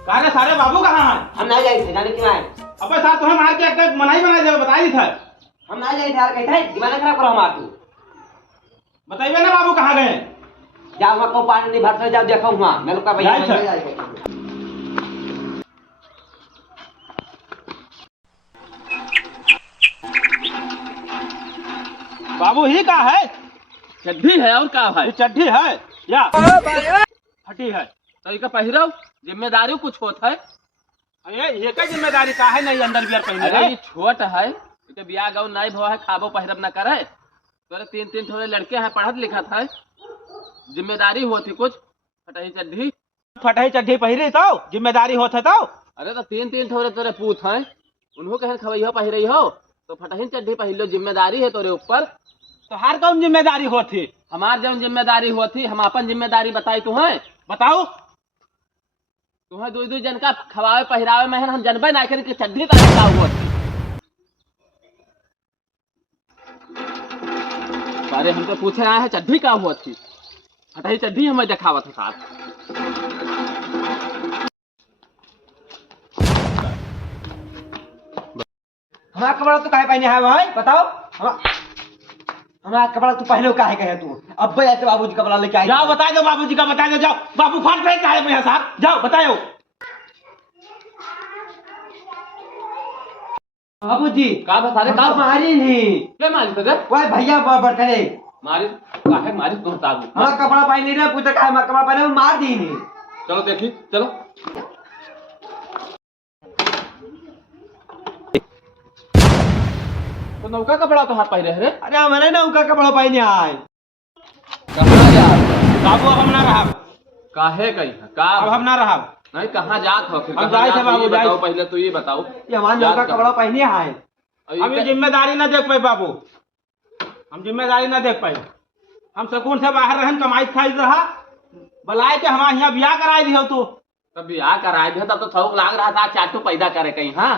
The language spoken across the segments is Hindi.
कारे सारे बाबू कहाँ है? हम नहीं जाए थे, जाने क्यों आए? अबे साहब तुम्हें मार के एक मनाई बना दे बता दी था। हम नहीं जाए थे यार, कहते दिमाग खराब करो हमार तू। बताइए ना बाबू कहाँ गए? जाओ वहाँ को पानी नहीं भरते, जाओ देखो वहाँ मैं लोग का भैया जाए नहीं थे। जाएगा। बाबू ही का है? चड्ढी है और का है? ये चड्ढी है या फटी है? तो इका पहिरो जिम्मेदारी कुछ होत है। अरे ये क्या जिम्मेदारी का है? नहीं अंदर बियर पहने अरे है। ये छोट है, इके बियाह गाँव नहीं भवा है, खाबो पहिरब न करे। तोरे तीन तीन थोड़े लड़के हैं पढ़त लिखत है, जिम्मेदारी होती कुछ। फटही चड्ढी फटही चड्ढी पहिरी तो जिम्मेदारी होते तो। अरे तो तीन तीन थोड़े तोरे पूत हैं, उन्हों कहे खवई हो पहिरई हो तो फटही चड्ढी पहिलो, जिम्मेदारी है तोरे ऊपर। तो हर कौन जिम्मेदारी होती? हमार जब जिम्मेदारी होती हम अपन जिम्मेदारी बताई तुम्हें। बताओ। तुम्हें दो जन का खवावे पहिरावे में है, हम जनबे ना करें कि चड्ढी का का हुआ थी। अरे हम तो पूछे आए हैं चड्ढी का हुआ थी। हटाई चड्ढी हमें दिखावत है साहब। हमारा कपड़ा तो काहे पहने है भाई बताओ? हमारा कपड़ा तू पहले काहे कहे तू? अब भाई ऐसे बाबूजी कपड़ा लेके आए। जाओ बता दो बाबूजी का, बता दो। जाओ बाबू फाट रहे काहे पे है साहब? जाओ बताओ। बाबूजी का बसारे का मारी नहीं क्या मारी तो वह भैया बैठे मारी काहे मारी तुम ताबू। हमारा कपड़ा पहने रहे, पूछा काहे हमारा कपड़ा पहने, मार दी नहीं। चलो देखी चलो। तो नौका कपड़ा तो हाथ पहले है रे। अरे हमारे ना उनका कपड़ा पहने आए। कहाँ जा बाबू अब हम ना रहा। काहे कही का अब हम ना रहा। नहीं कहाँ जात हो फिर? हम कहाँ जाए थे जात हो, बाबू, ये जाए बताओ थे। पहले तो ये बताओ। ये हमारे उनका कपड़ा पहने आए। हम ये जिम्मेदारी ना देख पाए बाबू, हम जिम्मेदारी ना देख पाए। हम सुकून से बाहर रहन, कमाई खाई रहा, बुलाए के हमारे यहाँ ब्याह कराए दियो तू। तब ब्याह कराए थे तब तो थौक लाग रहा था चाटू पैदा करे कहीं। हाँ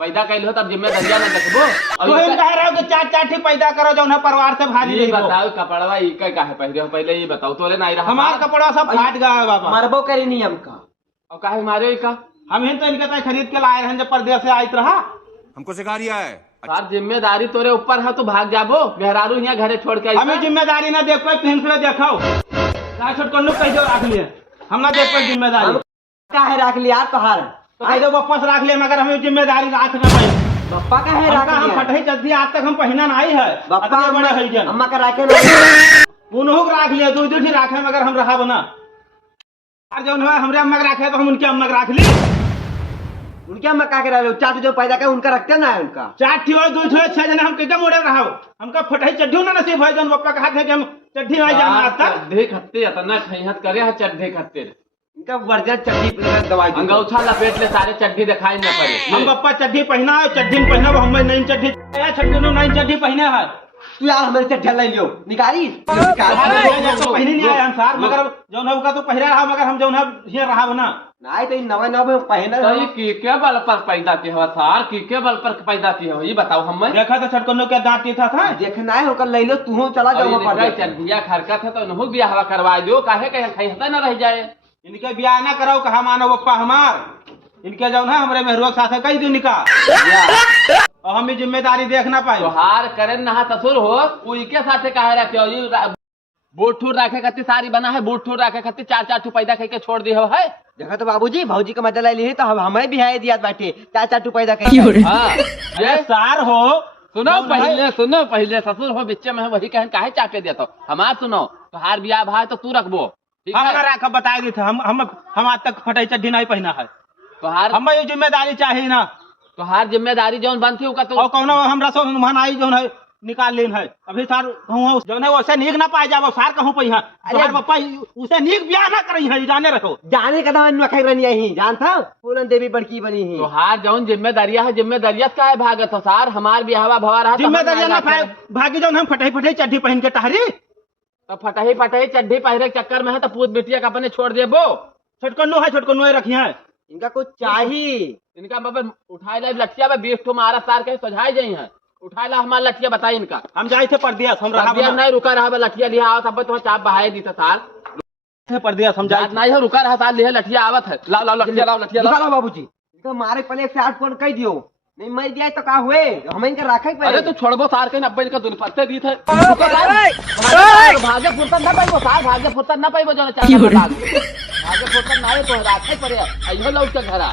पैदा कैल हो तब जिम्मेदारियां न देखबो। तो हम कह रहे हो कि चार चार ठीक पैदा करो जो उन्हें परिवार से भारी ये रही हो। बताओ कपड़वा इके काहे पहले हो? पहले ये बताओ तोरे नहीं रहा हमारा कपड़ा सब फाट गया है बाबा। मरबो करी नहीं हमका। और काहे मारे का? हम ही तो इनके तय खरीद के लाए हैं जब परदेश से आयत रहा। हमको सिखा रिया है। सार जिम्मेदारी तोरे ऊपर है तो भाग जाबो। मेहरारू यहाँ घरे छोड़ के हमें जिम्मेदारी ना देख पाए, फिर से देखो छोटकन कैसे रख लिए। हम ना देख पाए जिम्मेदारी। काहे रख लिया तोहार? तो कह दो वापस रख लिए, मगर हमें जिम्मेदारी रख ना पाए। बप्पा काहे रख हम लिया? फटही चद्दी आज तक हम पहना नहीं है। बप्पा अतने बड़े है जन अम्मा का रखे नहीं। पुनः राख लिया, दो दो राखे मगर हम रहा बना। और जो है हमरे अम्मा के रखे तो हम उनके अम्मा के रख ली। उनके अम्मा का रहे चाटू जो पैदा करे उनका रखते ना है उनका। चार थी और दो छह जने हम कितना मोड़े रहा। हमका फटही चड्ढी ना नसीब है जन बप्पा कहा थे कि हम चड्ढी नहीं जाना आज तक। चड्ढे खत्ते इतना खैहत करे है चड्ढे खत्ते इनका वर्जन चड्डी दवाई दो। अंगौछा लपेट ले सारे चड्ढी दिखाई न पड़े। हम बप्पा चड्ढी पहना है, चड्ढी में पहना हम नई चड्ढी छटकनों नई चड्ढी पहने है। तू यार हमारे से ढल लियो निकारी। तो पहने नहीं आए हम सार, मगर जौन है का तो पहरा रहा, मगर हम जौन है ये रहा बना। नहीं तो इन नवे नवे पहने तो ये के बल पर पैदा की हो सार? के बल पर पैदा की हो ये बताओ हमें। देखा तो छटकनों के दांत टीथा था। देखना है होकर ले लो, तू चला जाओ पर चड्ढिया खरकत है तो उन्हों ब्याह करवा दो। काहे कहे खैहता न रह जाए। इनके ब्याह ना करो कहा मानो बप्पा हमार। इनके जौन है हमारे मेहरुआ के साथ कई दिन का और हम भी जिम्मेदारी देख ना पाए। त्योहार करे नहा ससुर हो उई के साथे काहे रखे हो? ये बूट ठूर रखे खातिर सारी बना है, बूट ठूर रखे खातिर चार चार ठू पैदा करके छोड़ दी हो है। देखा तो बाबूजी भौजी का मजा ले ली तो हमें भी है दिया बैठे चार चाटू पैदा कर। हाँ ये सार हो। सुनो पहले ससुर हो बिच्चे में वही कहे काहे चाटे देता हो? हमार सुनो त्योहार ब्याह भाई तो तू रखबो ठीक हम है? अगर आकर बताए दी थे हम आज तक फटाई चड्ढी नहीं पहना है। त्योहार हमें ये जिम्मेदारी चाहिए ना। त्योहार जिम्मेदारी जौन बनती होगा तो और कौन हमरा सो आई जो है निकाल लेन है। अभी सार कहूँ जो है वैसे नीक ना पाए जाओ सार कहूँ पे यहाँ। अरे पप्पा उसे नीक ब्याह ना करी है, जाने रखो। जाने का नाम नखै बनी यही जानता पूरन देवी बड़की बनी है। त्योहार जौन जिम्मेदारिया है जिम्मेदारियत का है भागत हो सार? हमार ब्याहवा भवा रहा जिम्मेदारी ना भागी जो हम फटाई फटाई चड्ढी पहन के टहरी तो फटही फटही चड्ढी पहरे के चक्कर में है तो पूत बिटिया का अपने छोड़ देबो। छोटकनो है, छोटकनो रखी है। इनका कुछ चाहिए। इनका बाबा उठाए ला लठिया में 20 ठो मारा सार के सजाए जाई है। उठाए ला हमारा लठिया बताई इनका। हम जाए थे परदेश, हम रहा नहीं रुका रहा लठिया लिया तब तो चाप बहाए दी था सार। पड़ दिया समझा याद नहीं है, रुका रहा साल ले लठिया आवत है, लाओ लाओ लठिया लाओ लठिया लाओ। निकालो बाबूजी, इसको मारे पहले 108 फोन कह दियो, नहीं मर जाए तो का हुए, हमें इनका राखे पहले। अरे तू छोड़बो सार के 90 का दुनिपत्ते दी थे भागे फुर्सत ना पाइबो सार, भागे फुर्सत ना पाइबो जो भागे फुर्सत ना आए तो राखे पड़े अइहो लौट के घरा।